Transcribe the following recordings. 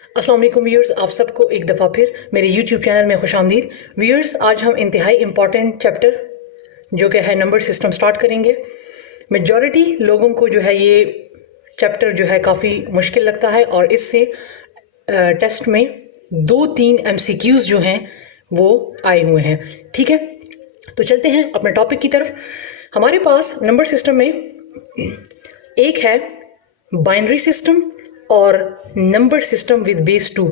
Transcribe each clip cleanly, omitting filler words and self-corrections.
अस्सलाम वालेकुम व्यूअर्स, आप सबको एक दफ़ा फिर मेरे यूट्यूब चैनल में खुशामदीद। व्यूअर्स, आज हम इंतहाई इम्पॉर्टेंट चैप्टर जो कि है नंबर सिस्टम स्टार्ट करेंगे। मेजॉरिटी लोगों को जो है ये चैप्टर जो है काफ़ी मुश्किल लगता है और इससे टेस्ट में 2-3 MCQs जो हैं वो आए हुए हैं। ठीक है, तो चलते हैं अपने टॉपिक की तरफ। हमारे पास नंबर सिस्टम में एक है बाइनरी सिस्टम और number system with base 2।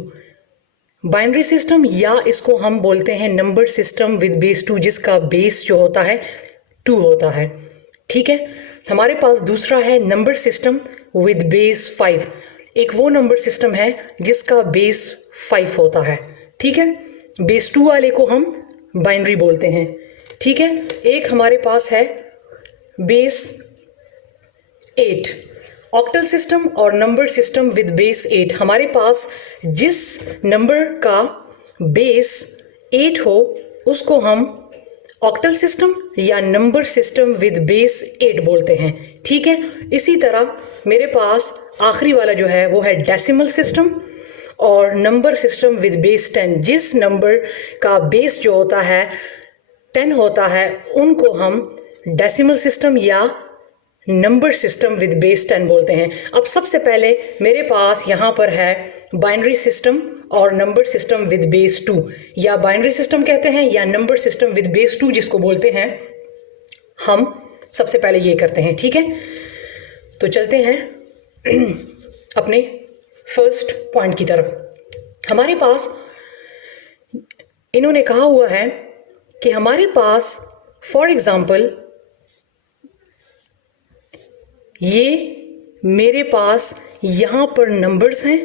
Binary system या इसको हम बोलते हैं नंबर सिस्टम विद बेस 2, जिसका बेस जो होता है 2 होता है। ठीक है, हमारे पास दूसरा है नंबर सिस्टम विद बेस 5। एक वो नंबर सिस्टम है जिसका बेस 5 होता है। ठीक है, बेस 2 वाले को हम बाइनरी बोलते हैं। ठीक है, एक हमारे पास है बेस 8, ऑक्टल सिस्टम और नंबर सिस्टम विद बेस 8। हमारे पास जिस नंबर का बेस 8 हो उसको हम ऑक्टल सिस्टम या नंबर सिस्टम विद बेस 8 बोलते हैं। ठीक है, इसी तरह मेरे पास आखिरी वाला जो है वो है डेसिमल सिस्टम और नंबर सिस्टम विद बेस 10। जिस नंबर का बेस जो होता है 10 होता है उनको हम डेसिमल सिस्टम या नंबर सिस्टम विद बेस 10 बोलते हैं। अब सबसे पहले मेरे पास यहाँ पर है बाइनरी सिस्टम और नंबर सिस्टम विद बेस 2, या बाइनरी सिस्टम कहते हैं या नंबर सिस्टम विद बेस 2 जिसको बोलते हैं। हम सबसे पहले ये करते हैं। ठीक है, तो चलते हैं अपने फर्स्ट पॉइंट की तरफ। हमारे पास इन्होंने कहा हुआ है कि हमारे पास फॉर एग्जाम्पल ये मेरे पास यहाँ पर नंबर्स हैं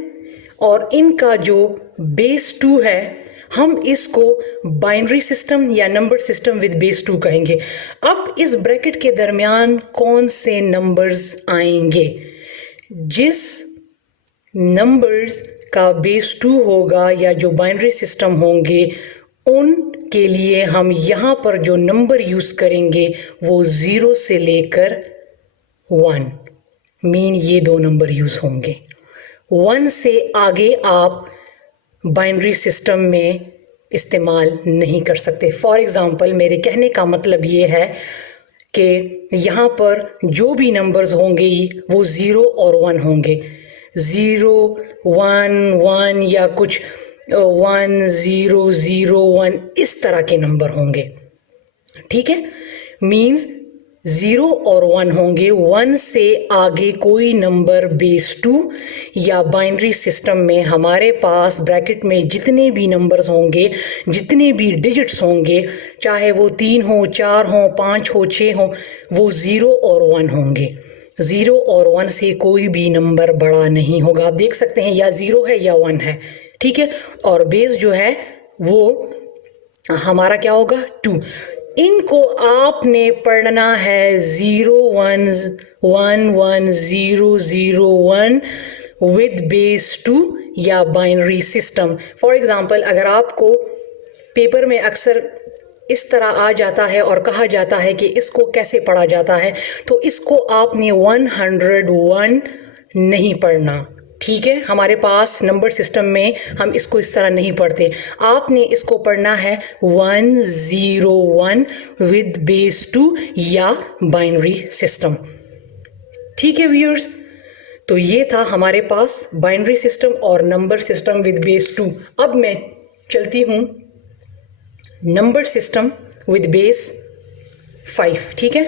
और इनका जो बेस 2 है हम इसको बाइनरी सिस्टम या नंबर सिस्टम विद बेस 2 कहेंगे। अब इस ब्रैकेट के दरमियान कौन से नंबर्स आएंगे? जिस नंबर्स का बेस 2 होगा या जो बाइनरी सिस्टम होंगे उनके लिए हम यहाँ पर जो नंबर यूज़ करेंगे वो 0 से लेकर 1, मीन ये 2 नंबर यूज़ होंगे। 1 से आगे आप बाइनरी सिस्टम में इस्तेमाल नहीं कर सकते। फॉर एग्ज़ाम्पल, मेरे कहने का मतलब ये है कि यहाँ पर जो भी नंबर्स होंगे वो 0 और 1 होंगे। 0 1 1 या कुछ 1 0 0 1 इस तरह के नंबर होंगे। ठीक है, मीन्स 0 और 1 होंगे। 1 से आगे कोई नंबर बेस 2 या बाइनरी सिस्टम में हमारे पास ब्रैकेट में जितने भी नंबर्स होंगे, जितने भी डिजिट्स होंगे, चाहे वो 3 हो, 4 हो, 5 हो, 6 हो, वो 0 और 1 होंगे। 0 और 1 से कोई भी नंबर बड़ा नहीं होगा। आप देख सकते हैं या 0 है या 1 है। ठीक है, और बेस जो है वो हमारा क्या होगा 2। इनको आपने पढ़ना है 0 1 1 1 0 0 1 विद बेस 2 या बाइनरी सिस्टम। फॉर एग्ज़ाम्पल, अगर आपको पेपर में अक्सर इस तरह आ जाता है और कहा जाता है कि इसको कैसे पढ़ा जाता है, तो इसको आपने 101 नहीं पढ़ना। ठीक है, हमारे पास नंबर सिस्टम में हम इसको इस तरह नहीं पढ़ते। आपने इसको पढ़ना है 101 विद बेस 2 या बाइनरी सिस्टम। ठीक है व्यूअर्स, तो ये था हमारे पास बाइनरी सिस्टम और नंबर सिस्टम विद बेस 2। अब मैं चलती हूँ नंबर सिस्टम विद बेस 5। ठीक है,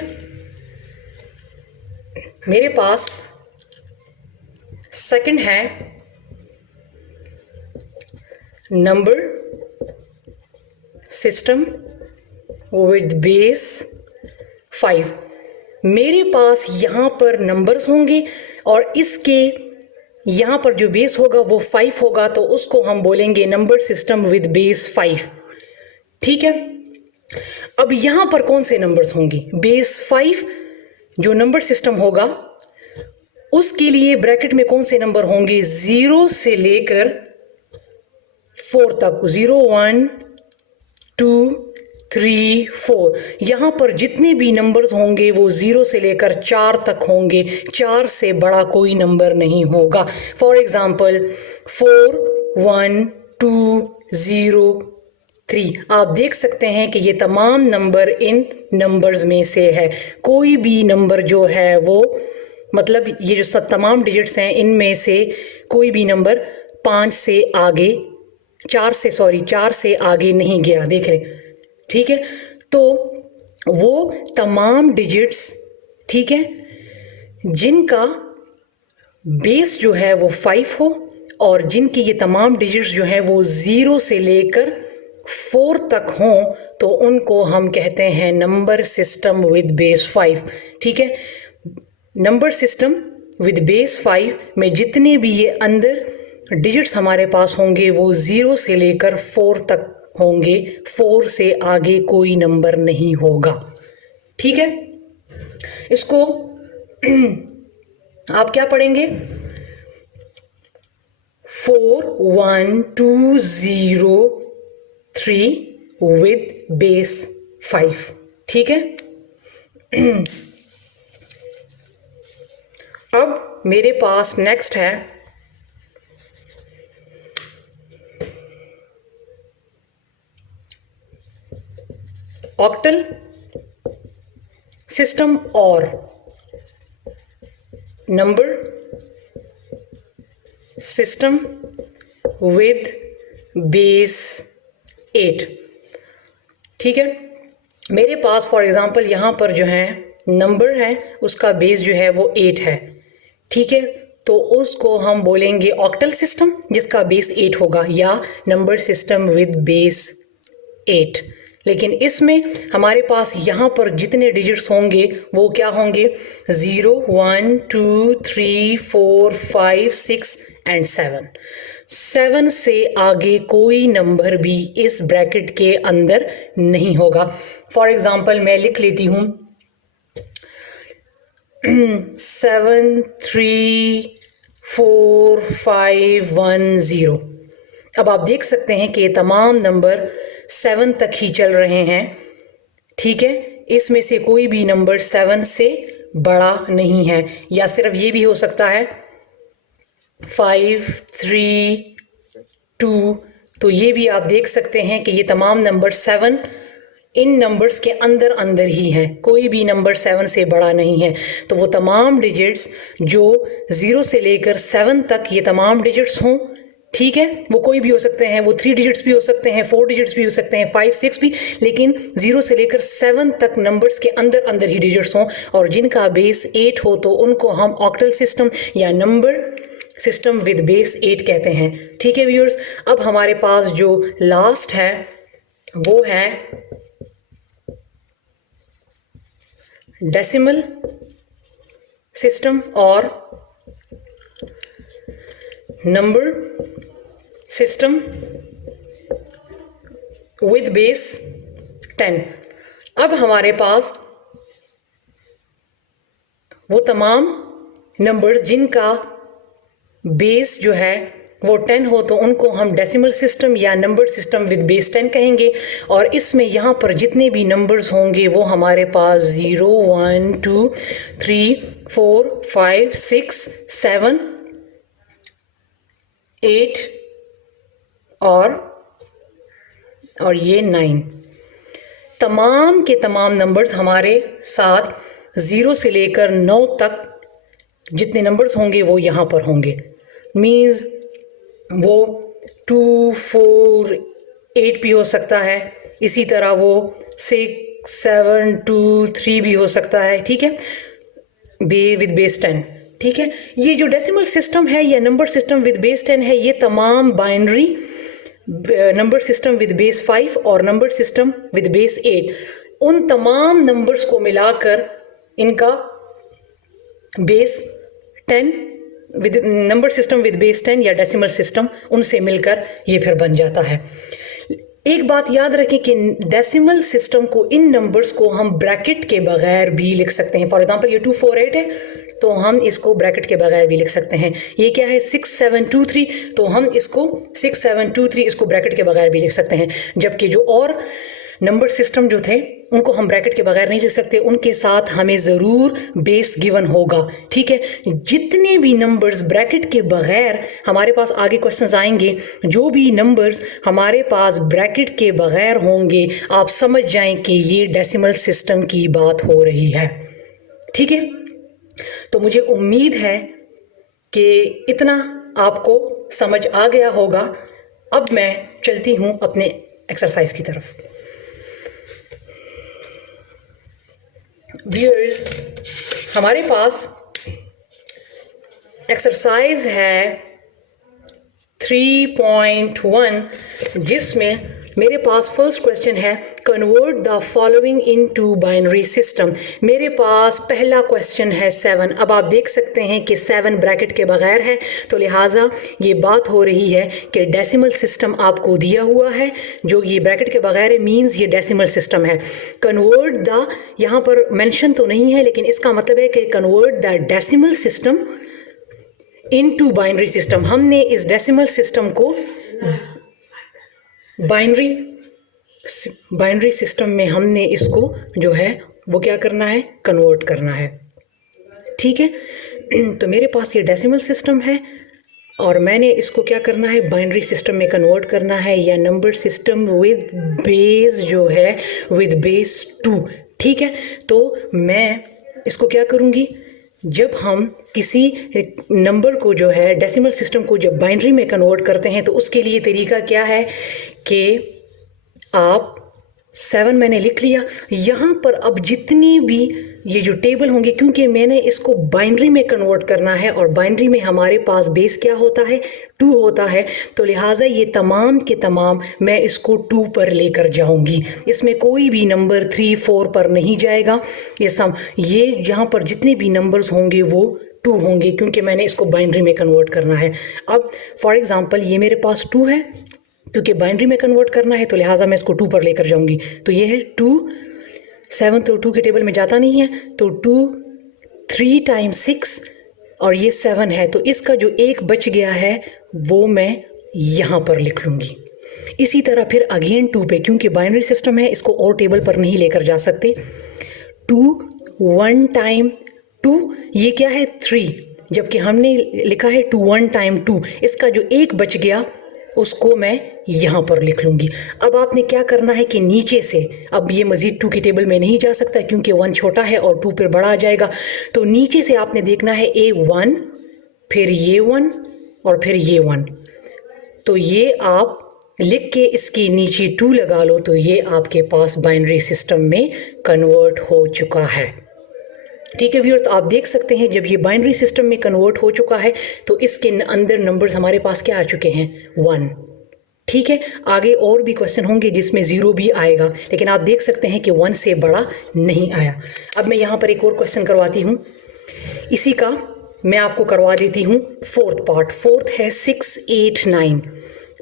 मेरे पास सेकंड है नंबर सिस्टम विद बेस 5। मेरे पास यहाँ पर नंबर्स होंगे और इसके यहाँ पर जो बेस होगा वो 5 होगा, तो उसको हम बोलेंगे नंबर सिस्टम विद बेस 5। ठीक है, अब यहाँ पर कौन से नंबर्स होंगे? बेस 5 जो नंबर सिस्टम होगा उसके लिए ब्रैकेट में कौन से नंबर होंगे? 0 से लेकर 4 तक। 0 1 2 3 4। यहाँ पर जितने भी नंबर्स होंगे वो 0 से लेकर 4 तक होंगे, 4 से बड़ा कोई नंबर नहीं होगा। For example 4 1 2 0 3। आप देख सकते हैं कि ये तमाम नंबर इन नंबर्स में से है। कोई भी नंबर जो है वो मतलब ये जो सब तमाम डिजिट्स हैं इनमें से कोई भी नंबर 5 से आगे 4 से आगे नहीं गया, देख रहे, ठीक है। तो वो तमाम डिजिट्स, ठीक है, जिनका बेस जो है वो 5 हो और जिनकी ये तमाम डिजिट्स जो हैं वो 0 से लेकर 4 तक हों, तो उनको हम कहते हैं नंबर सिस्टम विद बेस 5, ठीक है। नंबर सिस्टम विद बेस 5 में जितने भी ये अंदर डिजिट्स हमारे पास होंगे वो 0 से लेकर 4 तक होंगे, 4 से आगे कोई नंबर नहीं होगा, ठीक है। इसको आप क्या पढ़ेंगे? 4 1 2 0 3 विद बेस 5, ठीक है। अब मेरे पास नेक्स्ट है ऑक्टल सिस्टम और नंबर सिस्टम विद बेस 8, ठीक है। मेरे पास फॉर एग्जांपल यहाँ पर जो है नंबर है उसका बेस जो है वो 8 है, ठीक है। तो उसको हम बोलेंगे ऑक्टल सिस्टम जिसका बेस 8 होगा या नंबर सिस्टम विद बेस 8। लेकिन इसमें हमारे पास यहाँ पर जितने डिजिट्स होंगे वो क्या होंगे? 0 1 2 3 4 5 6 एंड 7। 7 से आगे कोई नंबर भी इस ब्रैकेट के अंदर नहीं होगा। फॉर एग्जांपल मैं लिख लेती हूँ 7 3 4 5 1 0। अब आप देख सकते हैं कि ये तमाम नंबर 7 तक ही चल रहे हैं, ठीक है। इसमें से कोई भी नंबर 7 से बड़ा नहीं है, या सिर्फ ये भी हो सकता है 5 3 2। तो ये भी आप देख सकते हैं कि ये तमाम नंबर 7 इन नंबर्स के अंदर अंदर ही हैं, कोई भी नंबर 7 से बड़ा नहीं है। तो वो तमाम डिजिट्स जो 0 से लेकर 7 तक ये तमाम डिजिट्स हों, ठीक है, वो कोई भी हो सकते हैं, वो 3 डिजिट्स भी हो सकते हैं, 4 डिजिट्स भी हो सकते हैं, 5 6 भी, लेकिन 0 से लेकर 7 तक नंबर्स के अंदर अंदर ही डिजिट्स हों और जिनका बेस 8 हो तो उनको हम ऑक्टल सिस्टम या नंबर सिस्टम विद बेस 8 कहते हैं, ठीक है व्यूअर्स। अब हमारे पास जो लास्ट है वो है डेसिमल सिस्टम और नंबर सिस्टम विद बेस 10। अब हमारे पास वो तमाम नंबर्स जिनका बेस जो है वो 10 हो तो उनको हम डेसिमल सिस्टम या नंबर सिस्टम विद बेस 10 कहेंगे। और इसमें यहाँ पर जितने भी नंबर्स होंगे वो हमारे पास 0 1 2 3 4 5 6 7 8 और ये 9। तमाम के तमाम नंबर्स हमारे साथ 0 से लेकर 9 तक जितने नंबर्स होंगे वो यहाँ पर होंगे। मीन्स वो 2 4 8 भी हो सकता है, इसी तरह वो 6 7 2 3 भी हो सकता है, ठीक है, विद बेस 10, ठीक है। ये जो डेसिमल सिस्टम है या नंबर सिस्टम विद बेस 10 है, ये तमाम binary number system with base 5 और नंबर सिस्टम विद बेस 8 उन तमाम नंबर्स को मिलाकर इनका base 10 with number system with base 10 या डेसिमल सिस्टम उनसे मिलकर ये फिर बन जाता है। एक बात याद रखें कि डेसिमल सिस्टम को इन नंबर्स को हम ब्रैकेट के बगैर भी लिख सकते हैं। फॉर एग्जांपल ये 248 है तो हम इसको ब्रैकेट के बगैर भी लिख सकते हैं। ये क्या है 6723 तो हम इसको 6723 इसको ब्रैकेट के बगैर भी लिख सकते हैं। जबकि जो और नंबर सिस्टम जो थे उनको हम ब्रैकेट के बगैर नहीं लिख सकते, उनके साथ हमें ज़रूर बेस गिवन होगा। ठीक है, जितने भी नंबर्स ब्रैकेट के बगैर हमारे पास आगे क्वेश्चंस आएंगे, जो भी नंबर्स हमारे पास ब्रैकेट के बगैर होंगे आप समझ जाएं कि ये डेसिमल सिस्टम की बात हो रही है। ठीक है, तो मुझे उम्मीद है कि इतना आपको समझ आ गया होगा। अब मैं चलती हूँ अपने एक्सरसाइज की तरफ। व्यूअर्स, हमारे पास एक्सरसाइज है 3.1 जिसमें मेरे पास फर्स्ट क्वेश्चन है convert the following into binary system. मेरे पास पहला क्वेश्चन है 7। अब आप देख सकते हैं कि 7 ब्रैकेट के बगैर है, तो लिहाजा ये बात हो रही है कि डेसिमल सिस्टम आपको दिया हुआ है, जो ये ब्रैकेट के बगैर है मींस ये डेसिमल सिस्टम है। कन्वर्ट द, यहाँ पर मेंशन तो नहीं है लेकिन इसका मतलब है कि convert the decimal system into binary system. हमने इस डेसिमल सिस्टम को बाइनरी सिस्टम में हमने इसको जो है वो क्या करना है, कन्वर्ट करना है। ठीक है, तो मेरे पास ये डेसिमल सिस्टम है और मैंने इसको क्या करना है, बाइनरी सिस्टम में कन्वर्ट करना है, या नंबर सिस्टम विद बेस जो है विद बेस 2। ठीक है, तो मैं इसको क्या करूँगी, जब हम किसी नंबर को जो है डेसिमल सिस्टम को जब बाइनरी में कन्वर्ट करते हैं तो उसके लिए तरीका क्या है कि आप 7 मैंने लिख लिया। यहाँ पर अब जितनी भी ये जो टेबल होंगे, क्योंकि मैंने इसको बाइनरी में कन्वर्ट करना है और बाइनरी में हमारे पास बेस क्या होता है, 2 होता है, तो लिहाजा ये तमाम के तमाम मैं इसको 2 पर लेकर जाऊंगी। इसमें कोई भी नंबर 3, 4 पर नहीं जाएगा। ये यहाँ पर जितने भी नंबर्स होंगे वो 2 होंगे, क्योंकि मैंने इसको बाइनरी में कन्वर्ट करना है। अब फॉर एग्ज़ाम्पल ये मेरे पास 2 है, क्योंकि बाइनरी में कन्वर्ट करना है तो लिहाजा मैं इसको 2 पर लेकर जाऊंगी। तो ये है 2, 7 तो 2 के टेबल में जाता नहीं है, तो 2 3 टाइम्स 6 और ये 7 है, तो इसका जो एक बच गया है वो मैं यहाँ पर लिख लूँगी। इसी तरह फिर अगेन 2 पे, क्योंकि बाइनरी सिस्टम है इसको और टेबल पर नहीं लेकर जा सकते। 2 1 टाइम 2, ये क्या है 3, जबकि हमने लिखा है 2 1 टाइम 2, इसका जो एक बच गया उसको मैं यहाँ पर लिख लूँगी। अब आपने क्या करना है कि नीचे से, अब ये मज़ीद 2 की टेबल में नहीं जा सकता क्योंकि 1 छोटा है और 2 फिर बड़ा आ जाएगा, तो नीचे से आपने देखना है A1, फिर ये 1 और फिर ये 1। तो ये आप लिख के इसके नीचे 2 लगा लो, तो ये आपके पास बाइनरी सिस्टम में कन्वर्ट हो चुका है। ठीक है व्यूअर्स, तो आप देख सकते हैं जब ये बाइनरी सिस्टम में कन्वर्ट हो चुका है तो इसके अंदर नंबर्स हमारे पास क्या आ चुके हैं, 1। ठीक है, आगे और भी क्वेश्चन होंगे जिसमें 0 भी आएगा, लेकिन आप देख सकते हैं कि 1 से बड़ा नहीं आया। अब मैं यहाँ पर एक और क्वेश्चन करवाती हूँ, इसी का मैं आपको करवा देती हूँ फोर्थ पार्ट। फोर्थ है 6 8 9।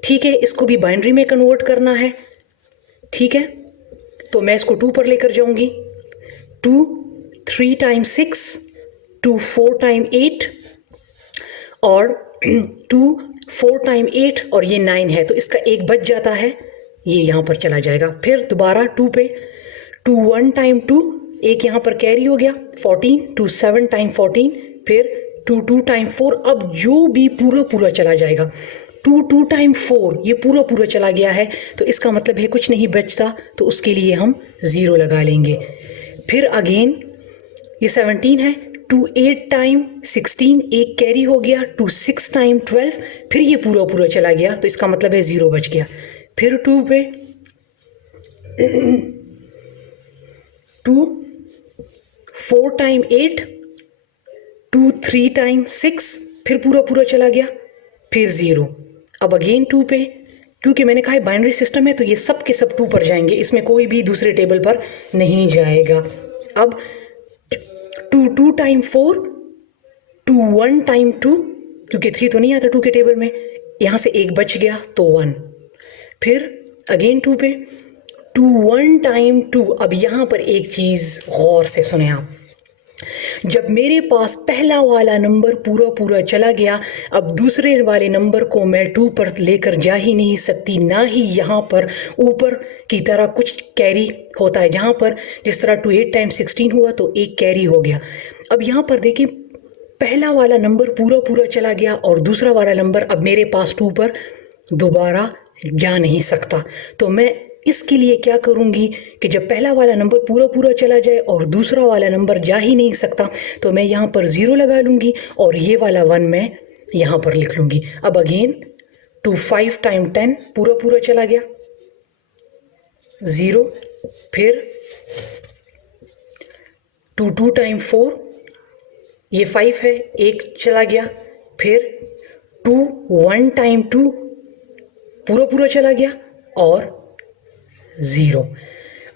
ठीक है, इसको भी बाइनरी में कन्वर्ट करना है। ठीक है, तो मैं इसको 2 पर लेकर जाऊँगी। 2 3 टाइम 6, 2 4 टाइम 8 और 2 4 टाइम 8 और ये 9 है, तो इसका एक बच जाता है, ये यहाँ पर चला जाएगा। फिर दोबारा 2 पे, 2 1 टाइम 2, एक यहाँ पर कैरी हो गया 14, 2 7 टाइम 14, फिर 2 2 टाइम 4। अब जो भी पूरा चला जाएगा, 2 2 टाइम 4 ये पूरा चला गया है, तो इसका मतलब है कुछ नहीं बचता, तो उसके लिए हम 0 लगा लेंगे। फिर अगेन ये 17 है, 2 8 टाइम 16 एक कैरी हो गया, 2 6 टाइम 12, फिर ये पूरा चला गया, तो इसका मतलब है 0 बच गया। फिर 2 पे 2 4 टाइम 8, 2 3 टाइम 6, फिर पूरा चला गया, फिर 0। अब अगेन 2 पे, क्योंकि मैंने कहा है बाइनरी सिस्टम है तो ये सब के सब 2 पर जाएंगे, इसमें कोई भी दूसरे टेबल पर नहीं जाएगा। अब 2 2 टाइम 4, 2 1 टाइम 2, क्योंकि 3 तो नहीं आता 2 के टेबल में, यहाँ से एक बच गया तो 1। फिर अगेन 2 पे 2 1 टाइम 2। अब यहाँ पर एक चीज़ गौर से सुने आप, जब मेरे पास पहला वाला नंबर पूरा पूरा चला गया, अब दूसरे वाले नंबर को मैं 2 पर लेकर जा ही नहीं सकती, ना ही यहाँ पर ऊपर की तरह कुछ कैरी होता है, जहाँ पर जिस तरह 2 8 टाइम्स 16 हुआ तो एक कैरी हो गया। अब यहाँ पर देखिए पहला वाला नंबर पूरा पूरा चला गया और दूसरा वाला नंबर अब मेरे पास 2 पर दोबारा जा नहीं सकता। तो मैं इसके लिए क्या करूँगी कि जब पहला वाला नंबर पूरा पूरा चला जाए और दूसरा वाला नंबर जा ही नहीं सकता, तो मैं यहाँ पर 0 लगा लूँगी और ये वाला 1 मैं यहाँ पर लिख लूँगी। अब अगेन 2 5 टाइम 10 पूरा पूरा चला गया, 0, फिर 2 2 टाइम 4 ये 5 है, 1 चला गया, फिर 2 1 टाइम 2 पूरा पूरा चला गया और 0।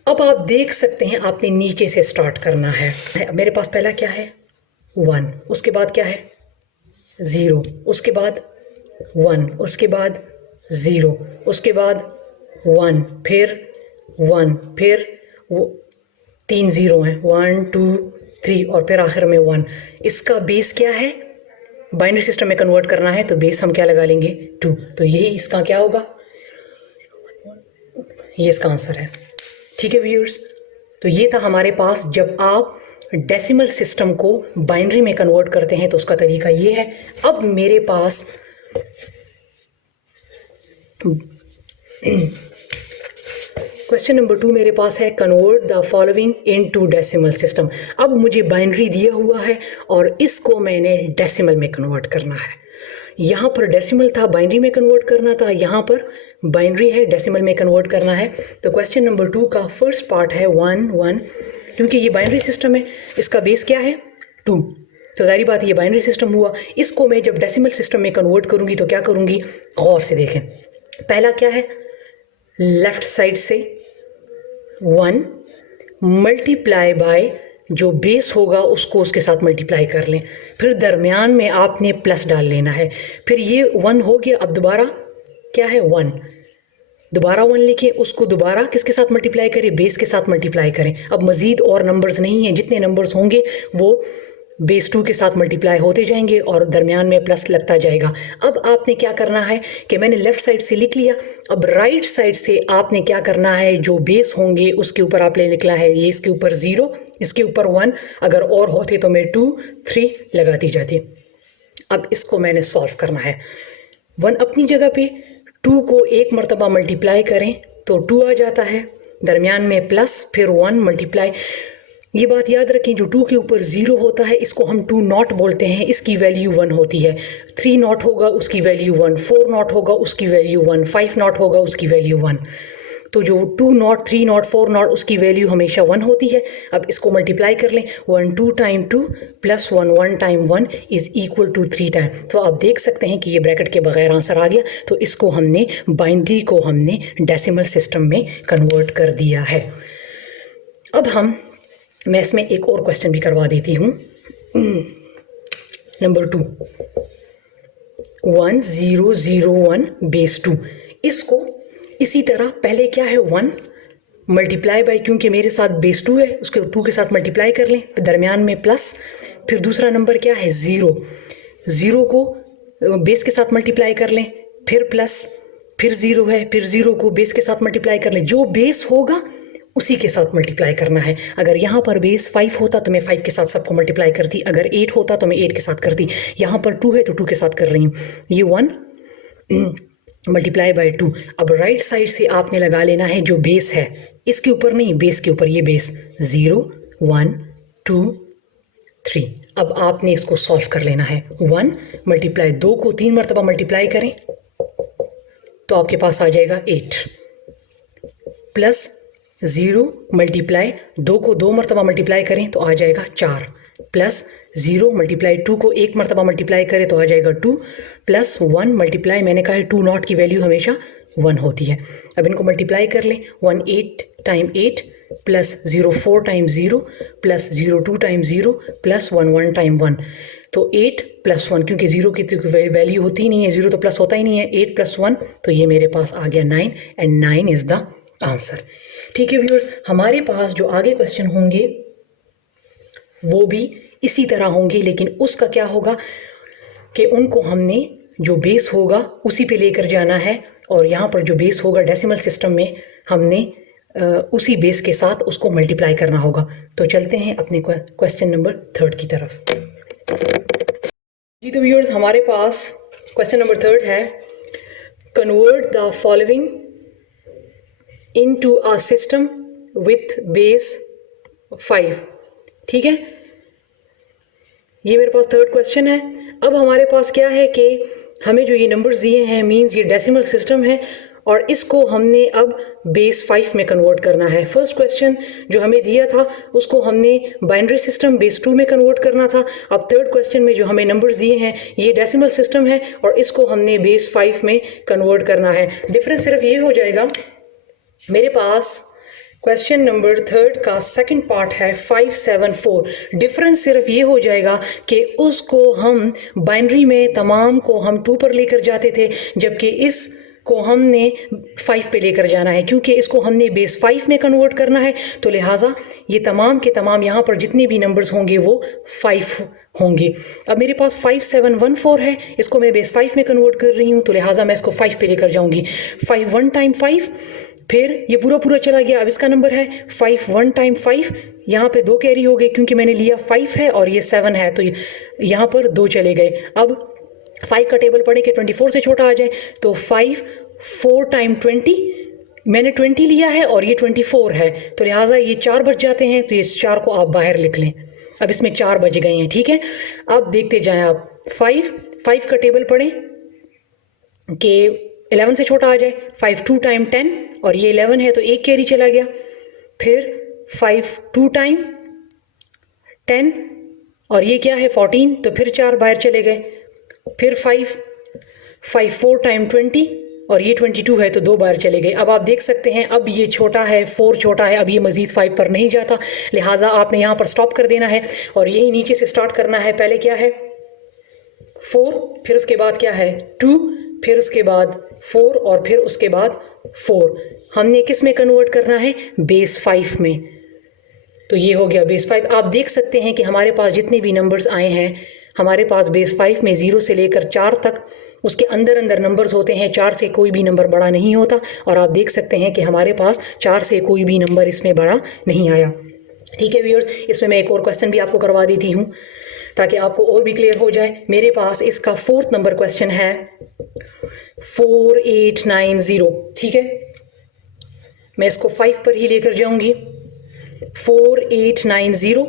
अब आप देख सकते हैं आपने नीचे से स्टार्ट करना है। मेरे पास पहला क्या है 1, उसके बाद क्या है 0, उसके बाद 1, उसके बाद 0, उसके बाद 1, फिर 1, फिर वो 3 0 हैं, 1 2 3 और फिर आखिर में 1। इसका बेस क्या है, बाइनरी सिस्टम में कन्वर्ट करना है तो बेस हम क्या लगा लेंगे 2। तो यही इसका क्या होगा, ये इसका आंसर है। ठीक है व्यूअर्स, तो ये था हमारे पास जब आप डेसिमल सिस्टम को बाइनरी में कन्वर्ट करते हैं तो उसका तरीका ये है। अब मेरे पास क्वेश्चन नंबर 2 मेरे पास है, convert the following into decimal system. अब मुझे बाइनरी दिया हुआ है और इसको मैंने डेसिमल में कन्वर्ट करना है। यहाँ पर डेसिमल था, बाइनरी में कन्वर्ट करना था, यहाँ पर बाइनरी है, डेसिमल में कन्वर्ट करना है। तो क्वेश्चन नंबर 2 का फर्स्ट पार्ट है 1 1, क्योंकि ये बाइनरी सिस्टम है, इसका बेस क्या है 2, तो जाहिर बात है ये बाइनरी सिस्टम हुआ। इसको मैं जब डेसिमल सिस्टम में कन्वर्ट करूँगी तो क्या करूँगी, गौर से देखें। पहला क्या है, लेफ्ट साइड से 1 मल्टीप्लाई बाय जो बेस होगा उसको उसके साथ मल्टीप्लाई कर लें, फिर दरमियान में आपने प्लस डाल लेना है, फिर ये 1 हो गया। अब दोबारा क्या है 1, दोबारा 1 लिखें, उसको दोबारा किसके साथ मल्टीप्लाई करें, बेस के साथ मल्टीप्लाई करें। अब मज़ीद और नंबर्स नहीं हैं, जितने नंबर्स होंगे वो बेस 2 के साथ मल्टीप्लाई होते जाएंगे और दरमियान में प्लस लगता जाएगा। अब आपने क्या करना है कि मैंने लेफ़्ट साइड से लिख लिया, अब राइट साइड से आपने क्या करना है, जो बेस होंगे उसके ऊपर आपने लिखना है, ये इसके ऊपर 0, इसके ऊपर 1, अगर और होते तो मैं 2 3 लगाती जाती। अब इसको मैंने सॉल्व करना है। 1 अपनी जगह पे, 2 को एक मरतबा मल्टीप्लाई करें तो 2 आ जाता है, दरमियान में प्लस, फिर 1 मल्टीप्लाई। ये बात याद रखें, जो 2 के ऊपर 0 होता है इसको हम 2 नॉट बोलते हैं, इसकी वैल्यू 1 होती है। 3 नॉट होगा उसकी वैल्यू 1, 4 नॉट होगा उसकी वैल्यू 1, 5 नॉट होगा उसकी वैल्यू 1। तो जो 2 नॉट 3 नॉट 4 नॉट उसकी वैल्यू हमेशा 1 होती है। अब इसको मल्टीप्लाई कर लें, 1 2 time 2 plus 1 1 time 1 is equal to 3 time. तो आप देख सकते हैं कि ये ब्रैकेट के बगैर आंसर आ गया। तो इसको हमने बाइनरी को हमने डेसिमल सिस्टम में कन्वर्ट कर दिया है। अब मैं इसमें एक और क्वेश्चन भी करवा देती हूँ। Number 2 1 0 0 1 base 2। इसको इसी तरह पहले क्या है 1 मल्टीप्लाई बाय, क्योंकि मेरे साथ बेस 2 है उसके 2 के साथ मल्टीप्लाई कर लें, दरमियान में प्लस, फिर दूसरा नंबर क्या है 0, 0 को बेस के साथ मल्टीप्लाई कर लें, फिर प्लस, फिर 0 है, फिर 0 को बेस के साथ मल्टीप्लाई कर लें, जो बेस होगा उसी के साथ मल्टीप्लाई करना है। अगर यहाँ पर बेस 5 होता तो मैं 5 के साथ सबको मल्टीप्लाई करती, अगर 8 होता तो मैं 8 के साथ करती, यहाँ पर 2 है तो 2 के साथ कर रही हूँ। ये 1 मल्टीप्लाई बाय 2। अब राइट साइड से आपने लगा लेना है जो बेस है, इसके ऊपर नहीं, बेस के ऊपर, ये बेस 0 1 2 3। अब आपने इसको सॉल्व कर लेना है। 1 मल्टीप्लाई 2 को 3 मरतबा मल्टीप्लाई करें तो आपके पास आ जाएगा 8, प्लस 0 मल्टीप्लाई 2 को 2 मरतबा मल्टीप्लाई करें तो आ जाएगा 4, प्लस 0 मल्टीप्लाई 2 को 1 मरतबा मल्टीप्लाई करें तो आ जाएगा 2, प्लस 1 मल्टीप्लाई, मैंने कहा है 2 नॉट की वैल्यू हमेशा 1 होती है। अब इनको मल्टीप्लाई कर लें, 1 8 time 8 plus 0 4 time 0 plus 0 2 time 0 plus 1 1 time 1। तो 8 प्लस 1, क्योंकि 0 की तो वैल्यू होती ही नहीं है, 0 तो प्लस होता ही नहीं है, 8 प्लस 1, तो ये मेरे पास आ गया 9 एंड 9 इज़ द आंसर। ठीक है व्यूअर्स, हमारे पास जो आगे क्वेश्चन होंगे वो भी इसी तरह होंगे, लेकिन उसका क्या होगा कि उनको हमने जो बेस होगा उसी पे लेकर जाना है, और यहाँ पर जो बेस होगा डेसिमल सिस्टम में हमने उसी बेस के साथ उसको मल्टीप्लाई करना होगा। तो चलते हैं अपने क्वेश्चन नंबर 3 की तरफ। जी तो व्यूअर्स, हमारे पास क्वेश्चन नंबर 3 है, convert the following into a system with base 5। ठीक है, ये मेरे पास 3rd क्वेश्चन है। अब हमारे पास क्या है कि हमें जो ये नंबर्स दिए हैं मींस ये डेसिमल सिस्टम है, और इसको हमने अब बेस 5 में कन्वर्ट करना है। फर्स्ट क्वेश्चन जो हमें दिया था उसको हमने बाइनरी सिस्टम बेस 2 में कन्वर्ट करना था। अब 3rd क्वेश्चन में जो हमें नंबर्स दिए हैं ये डेसिमल सिस्टम है और इसको हमने बेस 5 में कन्वर्ट करना है। डिफरेंस सिर्फ ये हो जाएगा, मेरे पास क्वेश्चन नंबर 3 का सेकंड पार्ट है 574। डिफरेंस सिर्फ ये हो जाएगा कि उसको हम बाइनरी में तमाम को हम 2 पर लेकर जाते थे, जबकि इस को हमने 5 पे लेकर जाना है। क्योंकि इसको हमने बेस 5 में कन्वर्ट करना है, तो लिहाजा ये तमाम के तमाम यहाँ पर जितने भी नंबर्स होंगे वो 5 होंगे। अब मेरे पास 5714 है, इसको मैं बेस 5 में कन्वर्ट कर रही हूँ, तो लिहाजा मैं इसको 5 पे लेकर जाऊँगी। 5 1 टाइम 5, फिर ये पूरा पूरा चला गया। अब इसका नंबर है 5 1 टाइम 5, यहाँ पे 2 कैरी हो गए क्योंकि मैंने लिया 5 है और ये 7 है, तो यहाँ पर 2 चले गए। अब 5 का टेबल पढ़े कि 24 से छोटा आ जाए, तो 5 4 टाइम 20, मैंने 20 लिया है और ये 24 है, तो लिहाजा ये 4 बच जाते हैं, तो इस 4 को आप बाहर लिख लें। अब इसमें 4 बच गए हैं। ठीक है, अब देखते जाएं आप। 5 का टेबल पढ़ें कि 11 से छोटा आ जाए। 5 2 टाइम 10 और ये 11 है, तो 1 कैरी चला गया। फिर 5 2 टाइम 10 और ये क्या है 14, तो फिर 4 बाहर चले गए। फिर 5 4 टाइम 20 और ये 22 है, तो 2 बार चले गए। अब आप देख सकते हैं अब ये छोटा है, 4 छोटा है, अब ये मज़ीद 5 पर नहीं जाता, लिहाजा आपने यहाँ पर स्टॉप कर देना है और यही नीचे से स्टार्ट करना है। पहले क्या है 4, फिर उसके बाद क्या है 2, फिर उसके बाद 4 और फिर उसके बाद 4। हमने किस में कन्वर्ट करना है, बेस 5 में। तो ये हो गया बेस 5। आप देख सकते हैं कि हमारे पास जितने भी नंबर्स आए हैं, हमारे पास बेस 5 में 0 से लेकर 4 तक उसके अंदर अंदर नंबर्स होते हैं। 4 से कोई भी नंबर बड़ा नहीं होता, और आप देख सकते हैं कि हमारे पास 4 से कोई भी नंबर इसमें बड़ा नहीं आया। ठीक है व्यूअर्स, इसमें मैं एक और क्वेश्चन भी आपको करवा देती हूँ ताकि आपको और भी क्लियर हो जाए। मेरे पास इसका 4th नंबर क्वेश्चन है 4890। ठीक है, मैं इसको 5 पर ही लेकर जाऊंगी। 4890,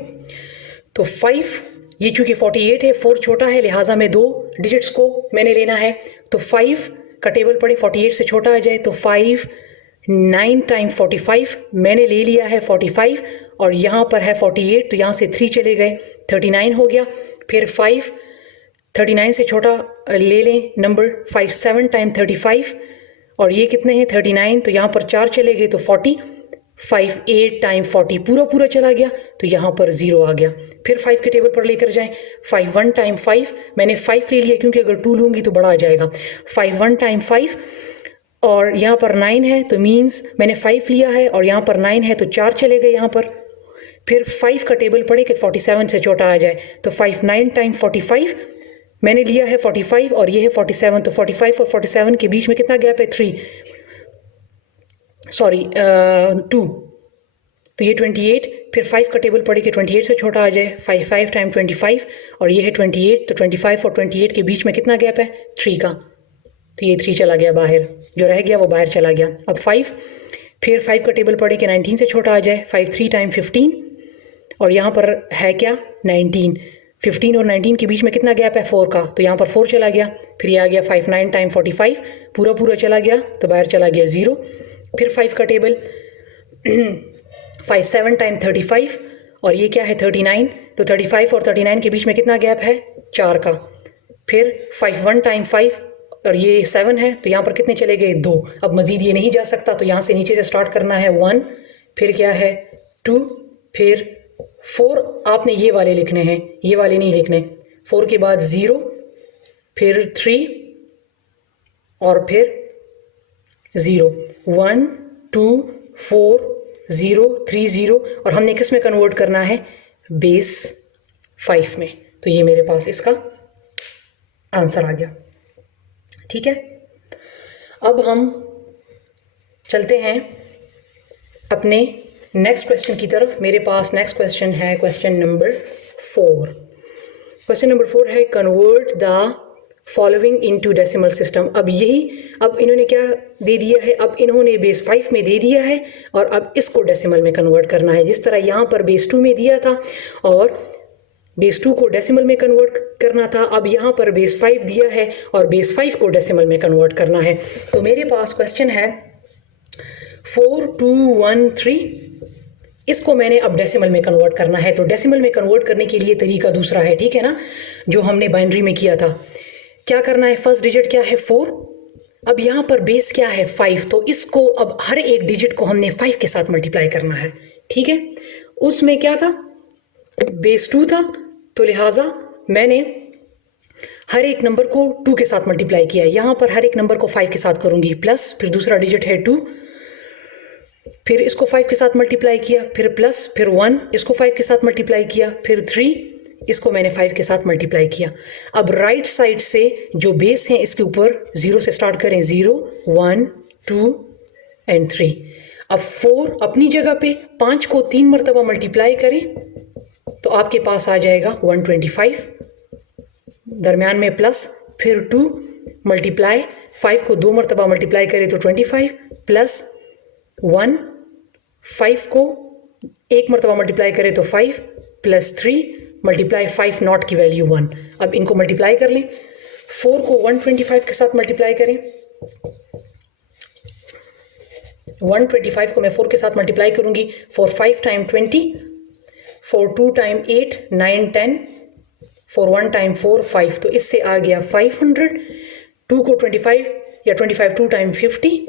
तो 5 ये चूंकि 48 है, 4 छोटा है, लिहाजा में 2 डिजिट्स को मैंने लेना है। तो 5 का टेबल पढ़े 48 से छोटा आ जाए, तो 5 9 टाइम 45, मैंने ले लिया है 45 और यहाँ पर है 48, तो यहाँ से 3 चले गए, 39 हो गया। फिर 5 39 से छोटा ले लें नंबर, 5 7 टाइम 35 और ये कितने हैं 39, तो यहाँ पर 4 चले गए, तो 40। 5 8 टाइम 40 पूरा पूरा चला गया, तो यहाँ पर 0 आ गया। फिर 5 के टेबल पर लेकर जाएं। 5 1 टाइम 5, मैंने 5 ले लिया क्योंकि अगर 2 लूँगी तो बड़ा आ जाएगा। 5 1 टाइम 5 और यहाँ पर 9 है, तो मीन्स मैंने 5 लिया है और यहाँ पर 9 है, तो 4 चले गए यहाँ पर। फिर 5 का टेबल पढ़े कि 47 से छोटा आ जाए, तो 5 9 टाइम 45, मैंने लिया है 45 और ये है 47, तो 45 और 47 के बीच में कितना गैप है 3, सॉरी 2, तो ये 28। फिर 5 का टेबल पढ़े कि 28 से छोटा आ जाए, 5 5 टाइम 25 और ये है 28, तो 25 और 28 के बीच में कितना गैप है 3 का, तो ये 3 चला गया बाहर, जो रह गया वो बाहर चला गया। अब 5, फिर 5 का टेबल पढ़े कि 19 से छोटा आ जाए, 5 3 टाइम 15 और यहाँ पर है क्या 19, 15 और 19 के बीच में कितना गैप है 4 का, तो यहाँ पर 4 चला गया। फिर ये आ गया 5 9 टाइम 45, पूरा पूरा चला गया, तो बाहर चला गया 0। फिर 5 का टेबल 5 7 टाइम 35 और ये क्या है 39, तो 35 और 39 के बीच में कितना गैप है 4 का। फिर 5 1 टाइम 5 और ये 7 है, तो यहाँ पर कितने चले गए 2। अब मज़ीद ये नहीं जा सकता, तो यहाँ से नीचे से स्टार्ट करना है 1, फिर क्या है 2, फिर 4 आपने ये वाले लिखने हैं, ये वाले नहीं लिखने। 4 के बाद 0, फिर 3 और फिर 0, 1 2 4 0 3 0 और हमने किस में कन्वर्ट करना है बेस 5 में। तो ये मेरे पास इसका आंसर आ गया। ठीक है, अब हम चलते हैं अपने नेक्स्ट क्वेश्चन की तरफ। मेरे पास नेक्स्ट क्वेश्चन है क्वेश्चन नंबर 4। क्वेश्चन नंबर 4 है convert the following into decimal system. अब इन्होंने क्या दे दिया है, अब इन्होंने बेस 5 में दे दिया है और अब इसको डेसिमल में कन्वर्ट करना है। जिस तरह यहाँ पर बेस 2 में दिया था और बेस 2 को डेसिमल में कन्वर्ट करना था, अब यहाँ पर बेस 5 दिया है और बेस 5 को डेसिमल में कन्वर्ट करना है। तो मेरे पास क्वेश्चन है 4213, इसको मैंने अब डेसिमल में कन्वर्ट करना है। तो डेसिमल में कन्वर्ट करने के लिए तरीका दूसरा है, ठीक है ना, जो हमने बाइनरी में किया था। क्या करना है, फर्स्ट डिजिट क्या है 4, अब यहाँ पर बेस क्या है 5, तो इसको अब हर एक डिजिट को हमने 5 के साथ मल्टीप्लाई करना है। ठीक है, उसमें क्या था, बेस 2 था, तो लिहाजा मैंने हर एक नंबर को 2 के साथ मल्टीप्लाई किया। यहाँ पर हर एक नंबर को 5 के साथ करूँगी, प्लस फिर दूसरा डिजिट है 2, फिर इसको 5 के साथ मल्टीप्लाई किया, फिर प्लस, फिर 1, इसको 5 के साथ मल्टीप्लाई किया, फिर 3, इसको मैंने 5 के साथ मल्टीप्लाई किया। अब राइट साइड से जो बेस हैं इसके ऊपर 0 से स्टार्ट करें, 0 1 2 एंड 3। अब 4 अपनी जगह पे, 5 को 3 मरतबा मल्टीप्लाई करें तो आपके पास आ जाएगा 125, दरमियान में प्लस, फिर 2 मल्टीप्लाई, 5 को 2 मरतबा मल्टीप्लाई करें तो 25, प्लस 1, 5 को 1 मरतबा मल्टीप्लाई करें तो 5, प्लस 3 मल्टीप्लाई 5 नॉट की वैल्यू 1। अब इनको मल्टीप्लाई कर लें, 4 को 125 के साथ मल्टीप्लाई करें, 125 को मैं 4 के साथ मल्टीप्लाई करूंगी, 4 5 टाइम 20, 4 2 टाइम 8 9 10, 4 1 टाइम 4 5, तो इससे आ गया 500। 2 को 25 या 25 2 टाइम 50,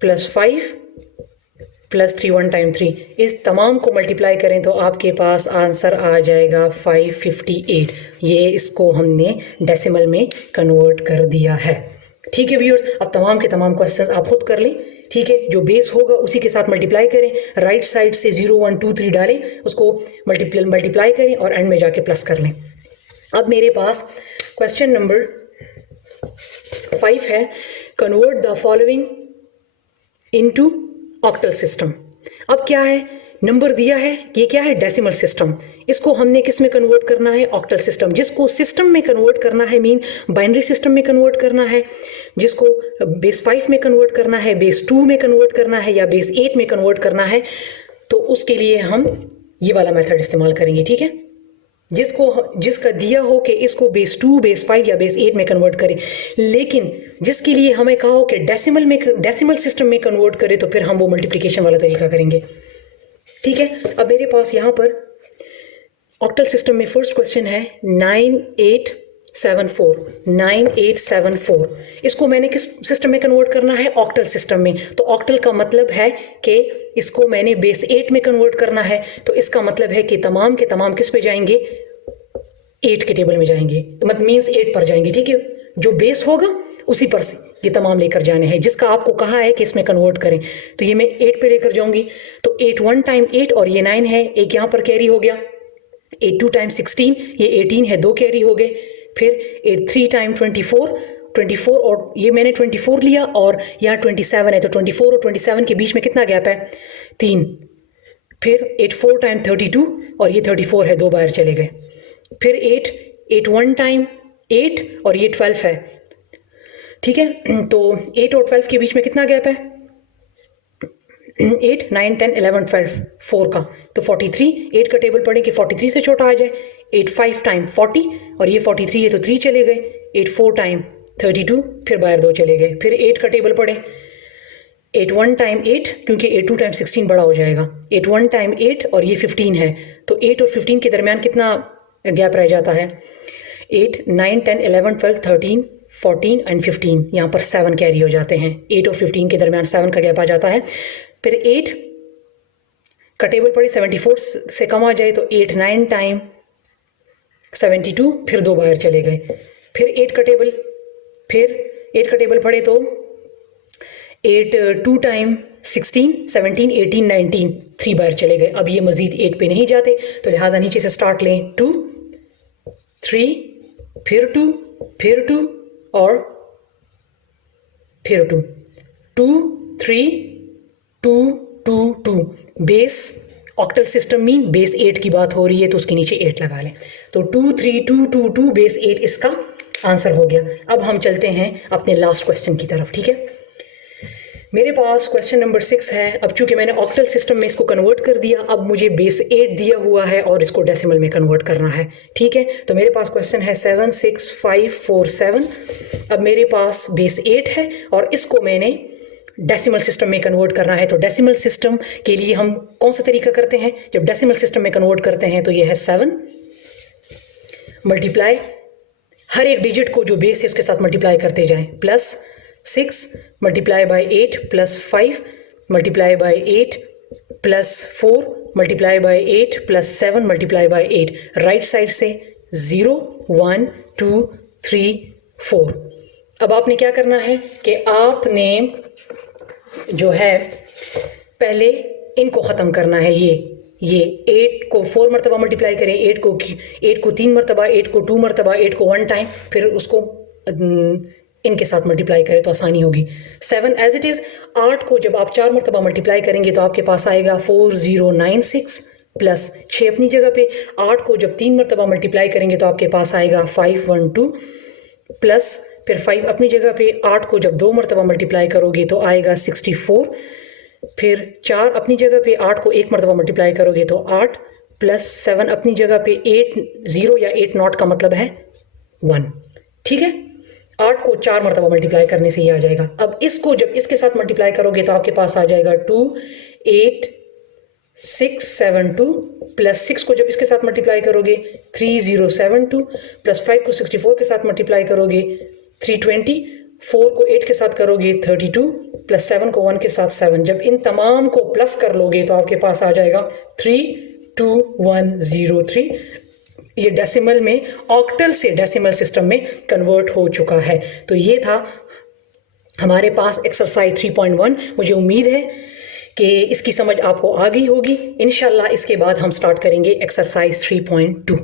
प्लस 5 प्लस 3 1 टाइम 3, इस तमाम को मल्टीप्लाई करें तो आपके पास आंसर आ जाएगा 558। ये इसको हमने डेसिमल में कन्वर्ट कर दिया है। ठीक है व्यूअर्स, अब तमाम के तमाम क्वेश्चंस आप खुद कर लें। ठीक है, जो बेस होगा उसी के साथ मल्टीप्लाई करें, राइट साइड से 0 1 2 3 डालें, उसको मल्टीप्लाई करें और एंड में जाके प्लस कर लें। अब मेरे पास क्वेश्चन नंबर 5 है convert the following into octal system. अब क्या है, नंबर दिया है, ये क्या है, डेसिमल सिस्टम। इसको हमने किस में कन्वर्ट करना है, ऑक्टल सिस्टम। जिसको सिस्टम में कन्वर्ट करना है, मीन बाइनरी सिस्टम में कन्वर्ट करना है, जिसको बेस 5 में कन्वर्ट करना है, बेस 2 में कन्वर्ट करना है या बेस 8 में कन्वर्ट करना है, तो उसके लिए हम ये वाला मेथड इस्तेमाल करेंगे। ठीक है, जिसका दिया हो कि इसको बेस 2 बेस 5 या बेस 8 में कन्वर्ट करें, लेकिन जिसके लिए हमें कहा हो कि डेसिमल सिस्टम में कन्वर्ट करें, तो फिर हम वो मल्टीप्लिकेशन वाला तरीका करेंगे। ठीक है, अब मेरे पास यहाँ पर ऑक्टल सिस्टम में फर्स्ट क्वेश्चन है 9874। इसको मैंने किस सिस्टम में कन्वर्ट करना है, ऑक्टल सिस्टम में। तो ऑक्टल का मतलब है कि इसको मैंने बेस 8 में कन्वर्ट करना है, तो इसका मतलब है कि तमाम के तमाम किस पे जाएंगे, 8 के टेबल में जाएंगे, मतलब मीन्स 8 पर जाएंगे। ठीक है, जो बेस होगा उसी पर से ये तमाम लेकर जाने हैं, जिसका आपको कहा है कि इसमें कन्वर्ट करें। तो ये मैं 8 पे लेकर जाऊंगी, तो 8 1 टाइम 8 और ये 9 है, एक यहाँ पर कैरी हो गया, 8 2 टाइम 16 ये 18 है, 2 कैरी हो गए, फिर 8 3 टाइम 24 और ये मैंने 24 लिया और यहाँ 27 है, तो 24 और 27 के बीच में कितना गैप है, 3। फिर 8 4 टाइम 32 और ये 34 है, 2 बाहर चले गए। फिर 8 1 टाइम 8 और ये 12 है। ठीक है, तो 8 और 12 के बीच में कितना गैप है, 8 9 10 11 12, 4 का, तो 43। 8 का टेबल पढ़ें कि 43 से छोटा आ जाए। 8 5 टाइम 40 और ये 43 है, तो 3 चले गए। 8 4 टाइम 32, फिर बाहर 2 चले गए। फिर 8 का टेबल पढ़ें, 8 1 टाइम 8, क्योंकि 8 2 टाइम 16 बड़ा हो जाएगा। 8 1 टाइम 8 और ये 15 है, तो 8 और 15 के दरमियान कितना गैप रह जाता है, 8 9 10 11 12 13 14 एंड 15, यहाँ पर 7 कैरी हो जाते हैं। 8 और 15 के दरमियान 7 का गैप आ जाता है। फिर 8 का टेबल पढ़े, 74 से कम आ जाए, तो 8 9 टाइम 72, फिर 2 बाहर चले गए। फिर 8 का टेबल पढ़े, तो 8 2 टाइम 16 17 18 19 3 बार चले गए। अब ये मज़ीद 8 पे नहीं जाते, तो लिहाजा नीचे से स्टार्ट लें 2 3 फिर 2 फिर 2 और फिर 2 2 3 2 2 2। Base octal system mean base 8 की बात हो रही है, तो उसके नीचे 8 लगा लें। तो 2 3 2 2 2 बेस 8 इसका आंसर हो गया। अब हम चलते हैं अपने लास्ट क्वेश्चन की तरफ, ठीक है। मेरे पास क्वेश्चन नंबर 6 है। अब चूंकि मैंने ऑक्टल सिस्टम में इसको कन्वर्ट कर दिया, अब मुझे बेस 8 दिया हुआ है और इसको डेसिमल में कन्वर्ट करना है, ठीक है। तो मेरे पास क्वेश्चन है 7 6 5 4 7। अब मेरे पास बेस 8 है और इसको मैंने डेसिमल सिस्टम में कन्वर्ट करना है। तो डेसिमल सिस्टम के लिए हम कौन सा तरीका करते हैं? जब डेसिमल सिस्टम में कन्वर्ट करते हैं तो ये है 7 मल्टीप्लाई, हर एक डिजिट को जो बेस है उसके साथ मल्टीप्लाई करते जाएं, plus 6 multiply by 8 plus 5 multiply by 8 plus 4 multiply by 8 plus 7 multiply by 8। Right side से 0 1 2 3 4। अब आपने क्या करना है कि आपने जो है पहले इनको ख़त्म करना है। ये 8 को 4 मरतबा मल्टीप्लाई करें, 8 को 3 मरतबा, 8 को 2 मरतबा, 8 को 1 टाइम, फिर उसको इनके साथ मल्टीप्लाई करें तो आसानी होगी। 7 एज इट इज़। 8 को जब आप 4 मरतबा मल्टीप्लाई करेंगे तो आपके पास आएगा 4096 प्लस 6 अपनी जगह पे। 8 को जब 3 मरतबा मल्टीप्लाई करेंगे तो आपके पास आएगा 512 प्लस फिर 5 अपनी जगह पे। 8 को जब 2 मरतबा मल्टीप्लाई करोगे तो आएगा 64, फिर 4 अपनी जगह पे। 8 को 1 मरतबा मल्टीप्लाई करोगे तो 8 प्लस 7 अपनी जगह पे। 8 0 या 8 नॉट का मतलब है 1, ठीक है। 8 को 4 मरतबा मल्टीप्लाई करने से ये आ जाएगा। अब इसको जब इसके साथ मल्टीप्लाई करोगे तो आपके पास आ जाएगा 2 8 6 7 2 प्लस 6 को जब इसके साथ मल्टीप्लाई करोगे 3072 प्लस 5 को 64 के साथ मल्टीप्लाई करोगे 320, 4 को 8 के साथ करोगे 32 प्लस 7 को 1 के साथ 7। जब इन तमाम को प्लस कर लोगे तो आपके पास आ जाएगा 32103। ये डेसिमल में ऑक्टल से डेसिमल सिस्टम में कन्वर्ट हो चुका है। तो ये था हमारे पास एक्सरसाइज 3.1। मुझे उम्मीद है कि इसकी समझ आपको आ गई होगी। इंशाल्लाह इसके बाद हम स्टार्ट करेंगे एक्सरसाइज 3.2।